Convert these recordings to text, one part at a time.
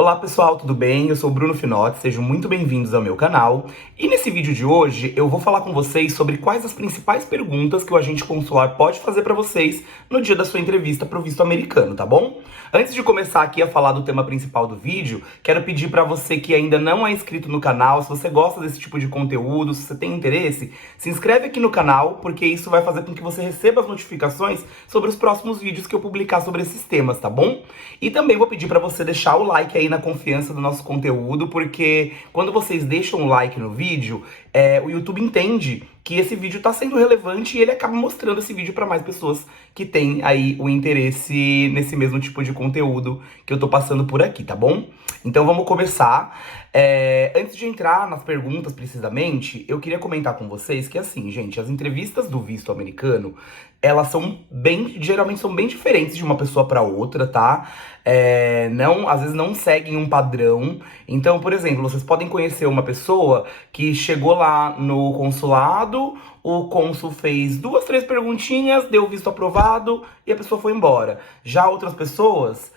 Olá pessoal, tudo bem? Eu sou o Bruno Finotti, sejam muito bem-vindos ao meu canal. E nesse vídeo de hoje eu vou falar com vocês sobre quais as principais perguntas que o agente consular pode fazer para vocês no dia da sua entrevista para o visto americano, tá bom? Antes de começar aqui a falar do tema principal do vídeo, quero pedir para você que ainda não é inscrito no canal, se você gosta desse tipo de conteúdo, se você tem interesse, se inscreve aqui no canal, porque isso vai fazer com que você receba as notificações sobre os próximos vídeos que eu publicar sobre esses temas, tá bom? E também vou pedir para você deixar o like aí na confiança do nosso conteúdo, porque quando vocês deixam um like no vídeo, o YouTube entende que esse vídeo está sendo relevante e ele acaba mostrando esse vídeo para mais pessoas que têm aí o interesse nesse mesmo tipo de conteúdo que eu tô passando por aqui, tá bom? Então vamos começar. Antes de entrar nas perguntas precisamente, eu queria comentar com vocês que assim, gente, as entrevistas do visto americano, elas geralmente são bem diferentes de uma pessoa para outra, tá? Às vezes não seguem um padrão. Então, por exemplo, vocês podem conhecer uma pessoa que chegou lá no consulado, o cônsul fez 2, 3 perguntinhas, deu o visto aprovado e a pessoa foi embora. Já outras pessoas,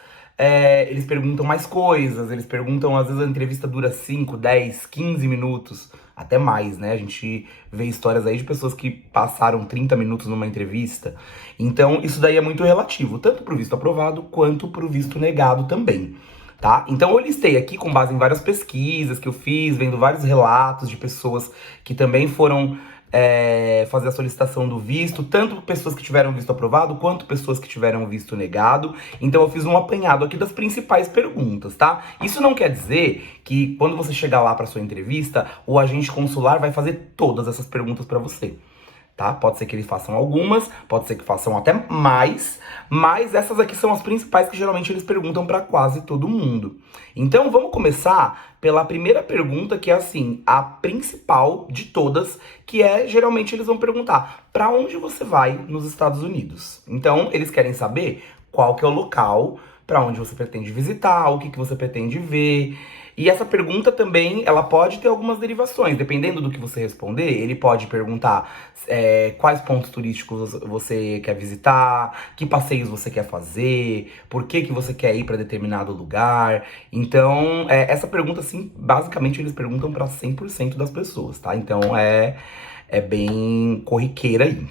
eles perguntam mais coisas, eles perguntam, às vezes a entrevista dura 5, 10, 15 minutos, até mais, né? A gente vê histórias aí de pessoas que passaram 30 minutos numa entrevista. Então, isso daí é muito relativo, tanto pro visto aprovado quanto pro visto negado também, tá? Então, eu listei aqui com base em várias pesquisas que eu fiz, vendo vários relatos de pessoas que também foram fazer a solicitação do visto, tanto pessoas que tiveram visto aprovado, quanto pessoas que tiveram visto negado. Então eu fiz um apanhado aqui das principais perguntas, tá? Isso não quer dizer que quando você chegar lá para sua entrevista, o agente consular vai fazer todas essas perguntas para você, tá? Pode ser que eles façam algumas, pode ser que façam até mais, mas essas aqui são as principais que geralmente eles perguntam para quase todo mundo. Então vamos começar pela primeira pergunta, que é assim, a principal de todas, que geralmente eles vão perguntar: para onde você vai nos Estados Unidos? Então eles querem saber qual que é o local, para onde você pretende visitar, o que você pretende ver. E essa pergunta também, ela pode ter algumas derivações, dependendo do que você responder. Ele pode perguntar quais pontos turísticos você quer visitar, que passeios você quer fazer, por que você quer ir para determinado lugar. Então, essa pergunta, assim, basicamente eles perguntam para 100% das pessoas, tá? Então, é bem corriqueira aí.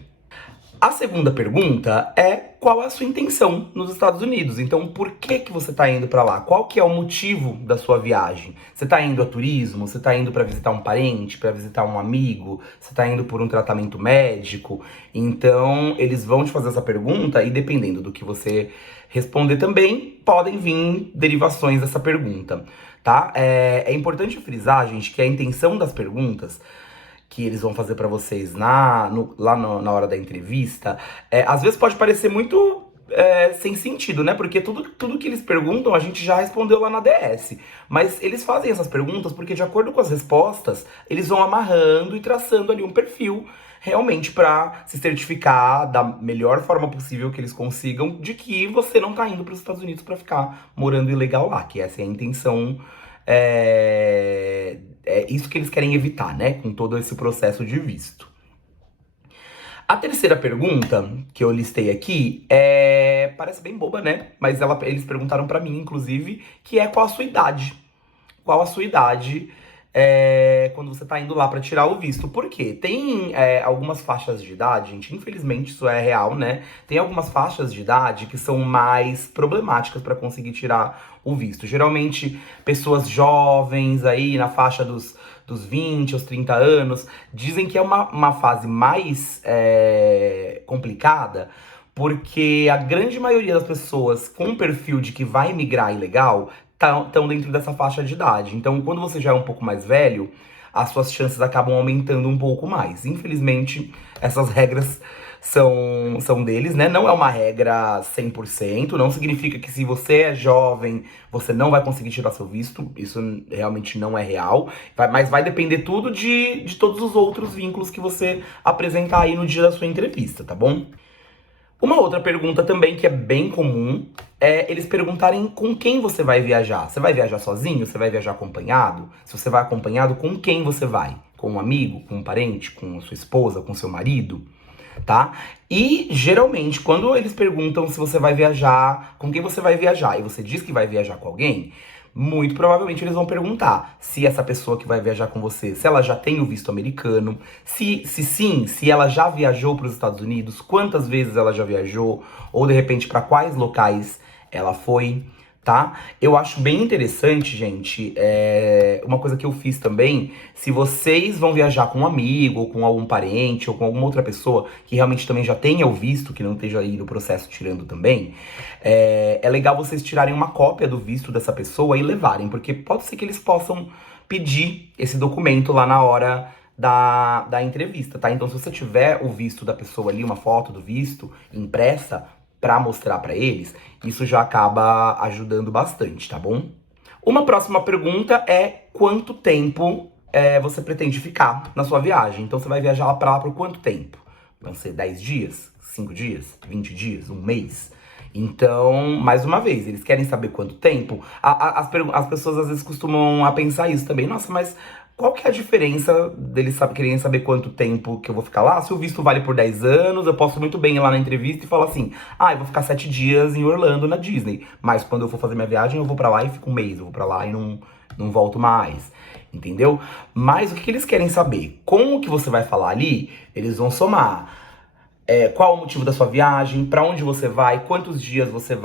A segunda pergunta é: qual é a sua intenção nos Estados Unidos? Então, por que você está indo para lá? Qual que é o motivo da sua viagem? Você está indo a turismo? Você está indo para visitar um parente? Para visitar um amigo? Você está indo por um tratamento médico? Então, eles vão te fazer essa pergunta e, dependendo do que você responder também, podem vir derivações dessa pergunta, tá? É importante frisar, gente, que a intenção das perguntas que eles vão fazer pra vocês na hora da entrevista, às vezes pode parecer muito sem sentido, né? Porque tudo que eles perguntam a gente já respondeu lá na DS. Mas eles fazem essas perguntas porque, de acordo com as respostas, eles vão amarrando e traçando ali um perfil realmente pra se certificar da melhor forma possível que eles consigam de que você não tá indo pros Estados Unidos pra ficar morando ilegal lá, que essa é a intenção. É isso que eles querem evitar, né? Com todo esse processo de visto. A terceira pergunta que eu listei aqui parece bem boba, né? Mas eles perguntaram pra mim, inclusive, que é: qual a sua idade? Qual a sua idade quando você tá indo lá pra tirar o visto? Por quê? Tem algumas faixas de idade, gente, infelizmente isso é real, né? Tem algumas faixas de idade que são mais problemáticas pra conseguir tirar o visto. Geralmente, pessoas jovens aí na faixa dos 20 aos 30 anos, dizem que é uma fase mais complicada, porque a grande maioria das pessoas com um perfil de que vai migrar ilegal estão dentro dessa faixa de idade. Então, quando você já é um pouco mais velho, as suas chances acabam aumentando um pouco mais. Infelizmente, essas regras são deles, né? Não é uma regra 100%, não significa que se você é jovem, você não vai conseguir tirar seu visto. Isso realmente não é real. Mas vai depender tudo de todos os outros vínculos que você apresentar aí no dia da sua entrevista, tá bom? Uma outra pergunta também que é bem comum é eles perguntarem com quem você vai viajar. Você vai viajar sozinho? Você vai viajar acompanhado? Se você vai acompanhado, com quem você vai? Com um amigo? Com um parente? Com a sua esposa? Com seu marido? Tá? E geralmente, quando eles perguntam se você vai viajar, com quem você vai viajar, e você diz que vai viajar com alguém, muito provavelmente eles vão perguntar se essa pessoa que vai viajar com você, se ela já tem o visto americano, se sim, se ela já viajou para os Estados Unidos, quantas vezes ela já viajou, ou de repente para quais locais ela foi, tá? Eu acho bem interessante, gente, uma coisa que eu fiz também, se vocês vão viajar com um amigo, ou com algum parente, ou com alguma outra pessoa que realmente também já tenha o visto, que não esteja aí no processo tirando também, é legal vocês tirarem uma cópia do visto dessa pessoa e levarem, porque pode ser que eles possam pedir esse documento lá na hora da entrevista, tá? Então, se você tiver o visto da pessoa ali, uma foto do visto impressa, pra mostrar pra eles, isso já acaba ajudando bastante, tá bom? Uma próxima pergunta é quanto tempo você pretende ficar na sua viagem. Então você vai viajar pra lá por quanto tempo? Vão ser 10 dias? 5 dias? 20 dias? Um mês? Então, mais uma vez, eles querem saber quanto tempo. As pessoas às vezes costumam a pensar isso também. Nossa, mas qual que é a diferença deles quererem saber quanto tempo que eu vou ficar lá? Se o visto vale por 10 anos, eu posso muito bem ir lá na entrevista e falar assim: eu vou ficar 7 dias em Orlando, na Disney. Mas quando eu for fazer minha viagem, eu vou pra lá e fico um mês. Eu vou pra lá e não volto mais. Entendeu? Mas o que eles querem saber? Com o que você vai falar ali, eles vão somar. Qual o motivo da sua viagem, pra onde você vai, quantos dias você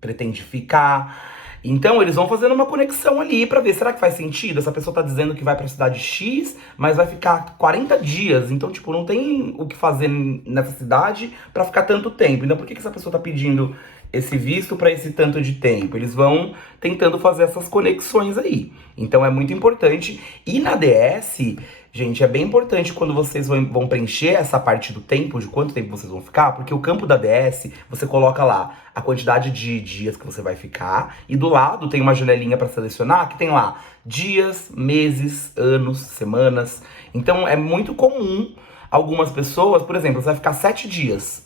pretende ficar. Então eles vão fazendo uma conexão ali pra ver, será que faz sentido? Essa pessoa tá dizendo que vai pra cidade X, mas vai ficar 40 dias. Então, tipo, não tem o que fazer nessa cidade pra ficar tanto tempo. Então por que essa pessoa tá pedindo esse visto pra esse tanto de tempo? Eles vão tentando fazer essas conexões aí. Então é muito importante. E na DS, gente, é bem importante quando vocês vão preencher essa parte do tempo, de quanto tempo vocês vão ficar, porque o campo da DS, você coloca lá a quantidade de dias que você vai ficar, e do lado tem uma janelinha para selecionar, que tem lá dias, meses, anos, semanas. Então é muito comum algumas pessoas, por exemplo, você vai ficar 7 dias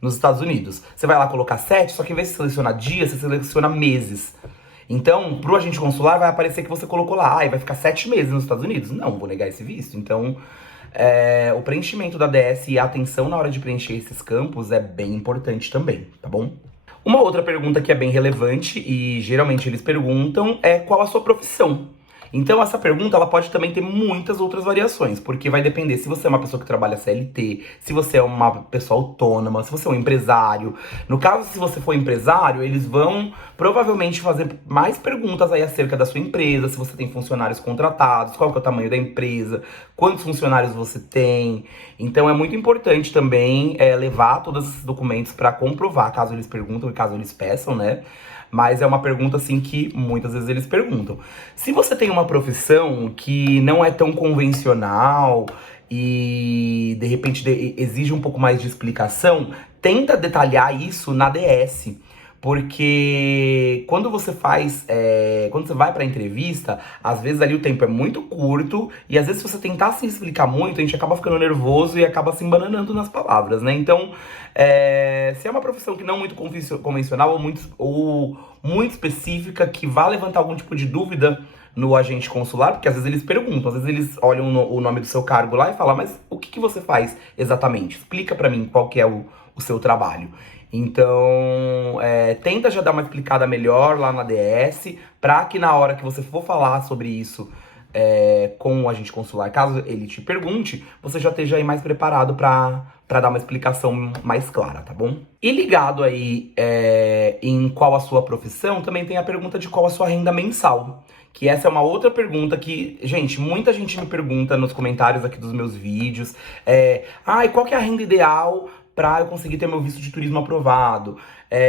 nos Estados Unidos. Você vai lá colocar 7, só que em vez de selecionar dias, você seleciona meses. Então, pro agente consular, vai aparecer que você colocou lá, vai ficar 7 meses nos Estados Unidos. Não, vou negar esse visto. Então, o preenchimento da DS e a atenção na hora de preencher esses campos é bem importante também, tá bom? Uma outra pergunta que é bem relevante e geralmente eles perguntam é qual a sua profissão. Então essa pergunta ela pode também ter muitas outras variações, porque vai depender se você é uma pessoa que trabalha CLT, se você é uma pessoa autônoma, se você é um empresário. No caso, se você for empresário, eles vão provavelmente fazer mais perguntas aí acerca da sua empresa, se você tem funcionários contratados, qual que é o tamanho da empresa, quantos funcionários você tem. Então é muito importante também levar todos esses documentos para comprovar, caso eles perguntam e caso eles peçam, né? Mas é uma pergunta, assim, que muitas vezes eles perguntam. Se você tem uma profissão que não é tão convencional e, de repente, exige um pouco mais de explicação, tenta detalhar isso na DS. Porque quando você quando você vai pra entrevista, às vezes ali o tempo é muito curto e às vezes se você tentar se explicar muito, a gente acaba ficando nervoso e acaba se embananando nas palavras, né? Então, se é uma profissão que não muito convencional ou muito específica, que vai levantar algum tipo de dúvida no agente consular, porque às vezes eles perguntam, às vezes eles olham o nome do seu cargo lá e falam, mas o que você faz exatamente? Explica pra mim qual que é o seu trabalho. Então, tenta já dar uma explicada melhor lá na DS, pra que na hora que você for falar sobre isso com o agente consular, caso ele te pergunte, você já esteja aí mais preparado pra dar uma explicação mais clara, tá bom? E ligado aí em qual a sua profissão, também tem a pergunta de qual a sua renda mensal. Que essa é uma outra pergunta que, gente, muita gente me pergunta nos comentários aqui dos meus vídeos. E qual que é a renda ideal pra eu conseguir ter meu visto de turismo aprovado?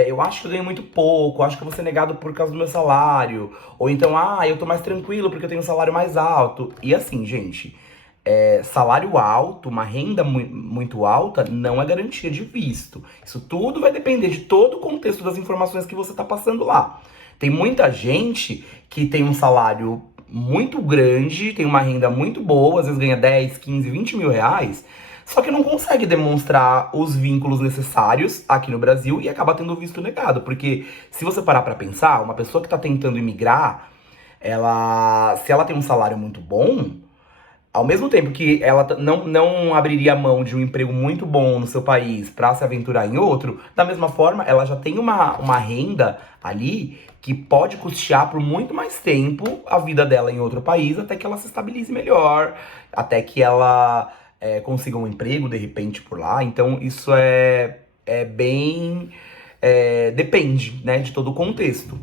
Eu acho que eu ganho muito pouco, acho que eu vou ser negado por causa do meu salário. Ou então, eu tô mais tranquilo porque eu tenho um salário mais alto. E assim, gente, salário alto, uma renda muito alta, não é garantia de visto. Isso tudo vai depender de todo o contexto das informações que você tá passando lá. Tem muita gente que tem um salário muito grande, tem uma renda muito boa, às vezes ganha 10, 15, 20 mil reais, só que não consegue demonstrar os vínculos necessários aqui no Brasil e acaba tendo o visto negado. Porque se você parar pra pensar, uma pessoa que tá tentando imigrar, se ela tem um salário muito bom, Ao mesmo tempo que ela não abriria mão de um emprego muito bom no seu país para se aventurar em outro, da mesma forma, ela já tem uma renda ali que pode custear por muito mais tempo a vida dela em outro país, até que ela se estabilize melhor, até que ela consiga um emprego, de repente, por lá. Então, isso é bem... depende, né, de todo o contexto.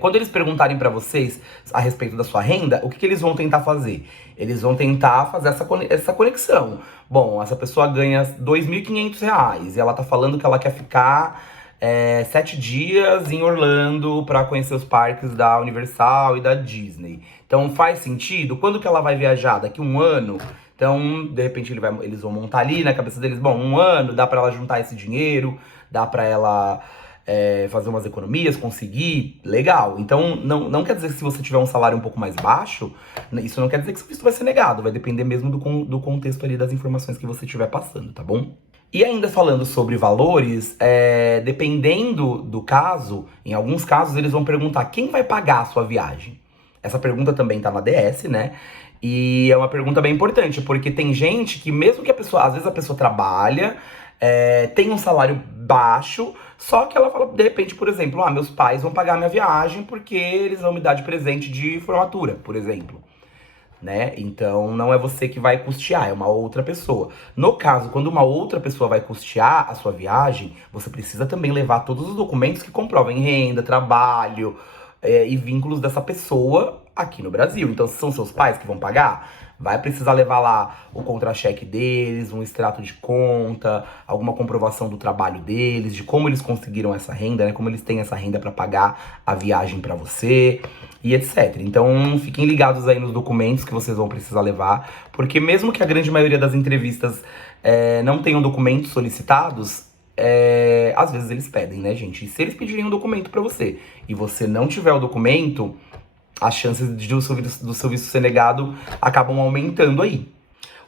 Quando eles perguntarem pra vocês a respeito da sua renda, o que eles vão tentar fazer? Eles vão tentar fazer essa conexão. Bom, essa pessoa ganha R$ 2.500 e ela tá falando que ela quer ficar 7 dias em Orlando pra conhecer os parques da Universal e da Disney. Então faz sentido? Quando que ela vai viajar? Daqui 1 ano? Então, de repente, eles vão montar ali na cabeça deles, bom, 1 ano, dá pra ela juntar esse dinheiro, dá pra ela fazer umas economias, conseguir, legal. Então, não quer dizer que se você tiver um salário um pouco mais baixo, isso não quer dizer que seu visto vai ser negado, vai depender mesmo do contexto ali das informações que você estiver passando, tá bom? E ainda falando sobre valores, dependendo do caso, em alguns casos eles vão perguntar quem vai pagar a sua viagem. Essa pergunta também tá na DS, né? E é uma pergunta bem importante, porque tem gente que mesmo que às vezes a pessoa trabalha, tem um salário baixo, só que ela fala, de repente, por exemplo, meus pais vão pagar minha viagem porque eles vão me dar de presente de formatura, por exemplo. Né? Então não é você que vai custear, é uma outra pessoa. No caso, quando uma outra pessoa vai custear a sua viagem, você precisa também levar todos os documentos que comprovem renda, trabalho e vínculos dessa pessoa aqui no Brasil. Então, se são seus pais que vão pagar, vai precisar levar lá o contra-cheque deles, um extrato de conta, alguma comprovação do trabalho deles, de como eles conseguiram essa renda, né? Como eles têm essa renda para pagar a viagem para você e etc. Então, fiquem ligados aí nos documentos que vocês vão precisar levar, porque mesmo que a grande maioria das entrevistas não tenham documentos solicitados, às vezes eles pedem, né, gente? E se eles pedirem um documento para você e você não tiver o documento, as chances do seu visto ser negado acabam aumentando aí.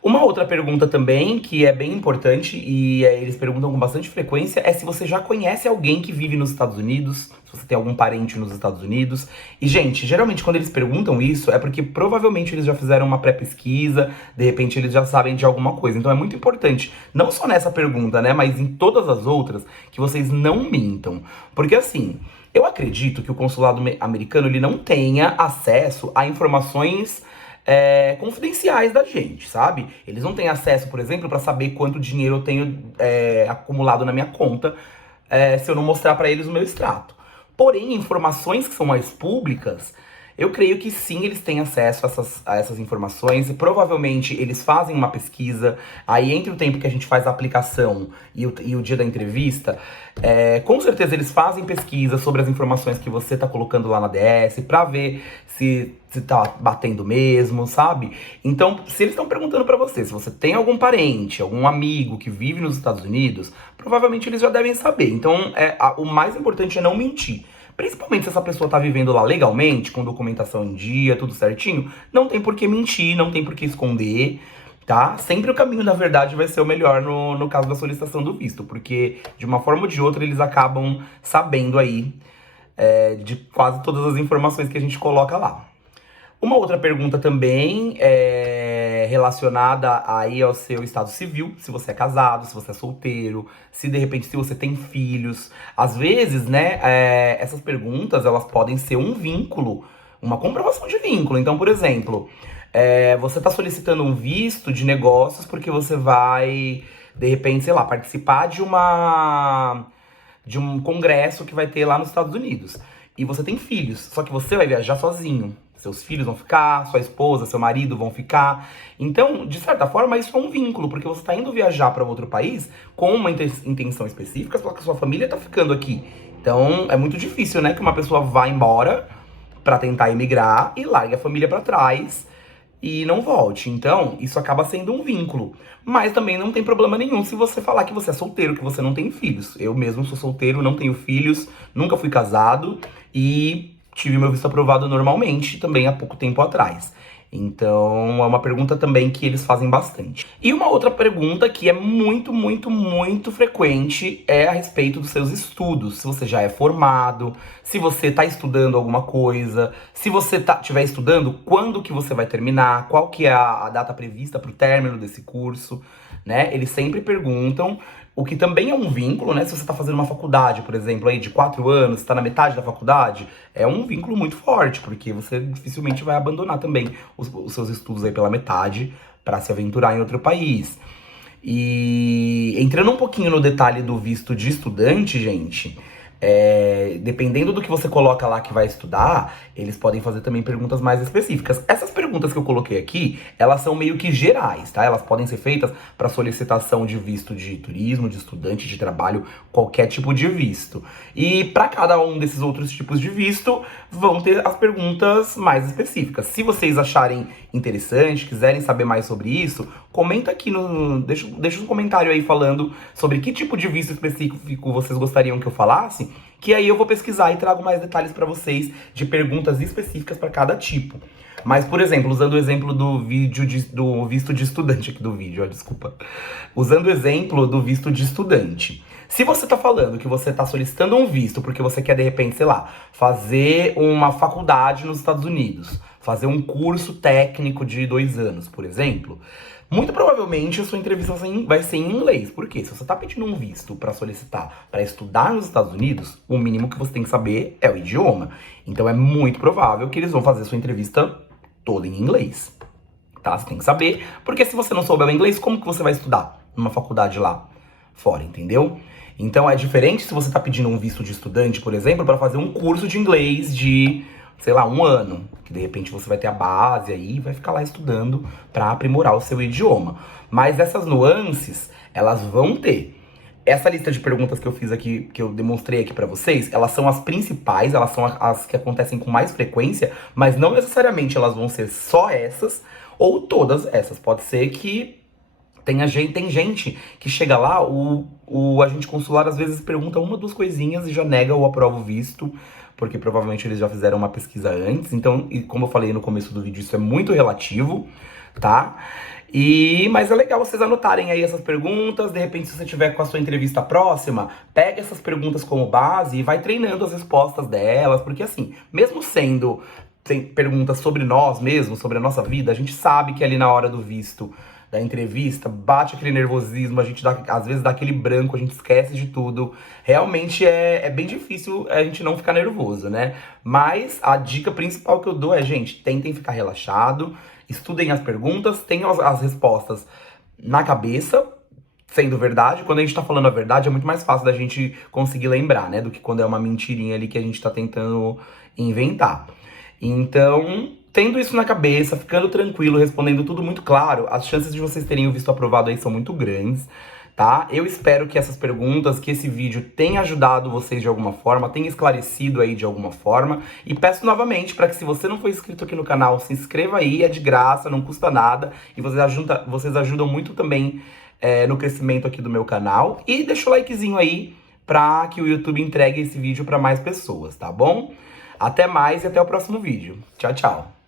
Uma outra pergunta também, que é bem importante e eles perguntam com bastante frequência, é se você já conhece alguém que vive nos Estados Unidos, se você tem algum parente nos Estados Unidos. E, gente, geralmente quando eles perguntam isso, é porque provavelmente eles já fizeram uma pré-pesquisa, de repente eles já sabem de alguma coisa. Então é muito importante, não só nessa pergunta, né, mas em todas as outras, que vocês não mintam. Porque, assim, eu acredito que o consulado americano ele não tenha acesso a informações confidenciais da gente, sabe? Eles não têm acesso, por exemplo, para saber quanto dinheiro eu tenho acumulado na minha conta se eu não mostrar para eles o meu extrato. Porém, informações que são mais públicas, eu creio que sim, eles têm acesso a essas informações. E provavelmente eles fazem uma pesquisa. Aí, entre o tempo que a gente faz a aplicação e o dia da entrevista, com certeza eles fazem pesquisa sobre as informações que você tá colocando lá na DS pra ver se tá batendo mesmo, sabe? Então, se eles estão perguntando pra você se você tem algum parente, algum amigo que vive nos Estados Unidos, provavelmente eles já devem saber. Então, o mais importante é não mentir. Principalmente se essa pessoa tá vivendo lá legalmente, com documentação em dia, tudo certinho, não tem por que mentir, não tem por que esconder, tá? Sempre o caminho da verdade vai ser o melhor no caso da solicitação do visto, porque de uma forma ou de outra eles acabam sabendo aí de quase todas as informações que a gente coloca lá. Uma outra pergunta também relacionada aí ao seu estado civil, se você é casado, se você é solteiro, se de repente se você tem filhos. Às vezes, né, essas perguntas elas podem ser um vínculo, uma comprovação de vínculo. Então, por exemplo, você está solicitando um visto de negócios porque você vai, de repente, sei lá, participar de um congresso que vai ter lá nos Estados Unidos. E você tem filhos, só que você vai viajar sozinho. Seus filhos vão ficar, sua esposa, seu marido vão ficar. Então, de certa forma, isso é um vínculo, porque você está indo viajar para outro país com uma intenção específica, só que a sua família está ficando aqui. Então, é muito difícil, né, que uma pessoa vá embora para tentar emigrar e largue a família para trás e não volte. Então, isso acaba sendo um vínculo. Mas também não tem problema nenhum se você falar que você é solteiro, que você não tem filhos. Eu mesmo sou solteiro, não tenho filhos, nunca fui casado e tive meu visto aprovado normalmente também há pouco tempo atrás. Então, é uma pergunta também que eles fazem bastante. E uma outra pergunta que é muito, muito, muito frequente é a respeito dos seus estudos. Se você já é formado, se você está estudando alguma coisa, se você estiver estudando, quando que você vai terminar, qual que é a data prevista para o término desse curso, né? Eles sempre perguntam, o que também é um vínculo, né? Se você está fazendo uma faculdade, por exemplo, aí de 4 anos, está na metade da faculdade, é um vínculo muito forte, porque você dificilmente vai abandonar também os seus estudos aí pela metade para se aventurar em outro país. E entrando um pouquinho no detalhe do visto de estudante, gente, dependendo do que você coloca lá que vai estudar, eles podem fazer também perguntas mais específicas. Essas perguntas que eu coloquei aqui, elas são meio que gerais, tá? Elas podem ser feitas para solicitação de visto de turismo, de estudante, de trabalho, qualquer tipo de visto. E para cada um desses outros tipos de visto, vão ter as perguntas mais específicas. Se vocês acharem interessante, quiserem saber mais sobre isso, comenta aqui deixa um comentário aí falando sobre que tipo de visto específico vocês gostariam que eu falasse, que aí eu vou pesquisar e trago mais detalhes para vocês de perguntas específicas para cada tipo. Mas, por exemplo, usando o exemplo do do visto de estudante aqui do vídeo, ó, desculpa. Usando o exemplo do visto de estudante. Se você tá falando que você tá solicitando um visto porque você quer, de repente, sei lá, fazer uma faculdade nos Estados Unidos, fazer um curso técnico de 2 anos, por exemplo, muito provavelmente a sua entrevista vai ser em inglês. Por quê? Se você tá pedindo um visto para solicitar para estudar nos Estados Unidos, o mínimo que você tem que saber é o idioma. Então é muito provável que eles vão fazer a sua entrevista toda em inglês, tá? Você tem que saber, porque se você não souber o inglês, como que você vai estudar numa faculdade lá fora, entendeu? Então é diferente se você tá pedindo um visto de estudante, por exemplo, para fazer um curso de inglês de, sei lá, 1 ano, que de repente você vai ter a base aí e vai ficar lá estudando para aprimorar o seu idioma. Mas essas nuances, elas vão ter. Essa lista de perguntas que eu fiz aqui, que eu demonstrei aqui pra vocês, elas são as principais, elas são as que acontecem com mais frequência, mas não necessariamente elas vão ser só essas ou todas essas. Pode ser que tem gente que chega lá, o agente consular às vezes pergunta uma, 2 coisinhas e já nega ou aprova o visto, porque provavelmente eles já fizeram uma pesquisa antes. Então, e como eu falei no começo do vídeo, isso é muito relativo, tá? Mas é legal vocês anotarem aí essas perguntas. De repente, se você tiver com a sua entrevista próxima, pega essas perguntas como base e vai treinando as respostas delas, porque assim, mesmo sendo perguntas sobre nós mesmos, sobre a nossa vida, a gente sabe que ali na hora do visto, da entrevista, bate aquele nervosismo, a gente às vezes dá aquele branco, a gente esquece de tudo. Realmente é bem difícil a gente não ficar nervoso, né? Mas a dica principal que eu dou é, gente, tentem ficar relaxado, estudem as perguntas, tenham as respostas na cabeça, sendo verdade. Quando a gente tá falando a verdade, é muito mais fácil da gente conseguir lembrar, né? Do que quando é uma mentirinha ali que a gente tá tentando inventar. Então, tendo isso na cabeça, ficando tranquilo, respondendo tudo muito claro, as chances de vocês terem o visto aprovado aí são muito grandes, tá? Eu espero que essas perguntas, que esse vídeo tenha ajudado vocês de alguma forma, tenha esclarecido aí de alguma forma. E peço novamente para que, se você não for inscrito aqui no canal, se inscreva aí, é de graça, não custa nada. E vocês ajudam muito também no crescimento aqui do meu canal. E deixa o likezinho aí para que o YouTube entregue esse vídeo para mais pessoas, tá bom? Até mais e até o próximo vídeo. Tchau, tchau!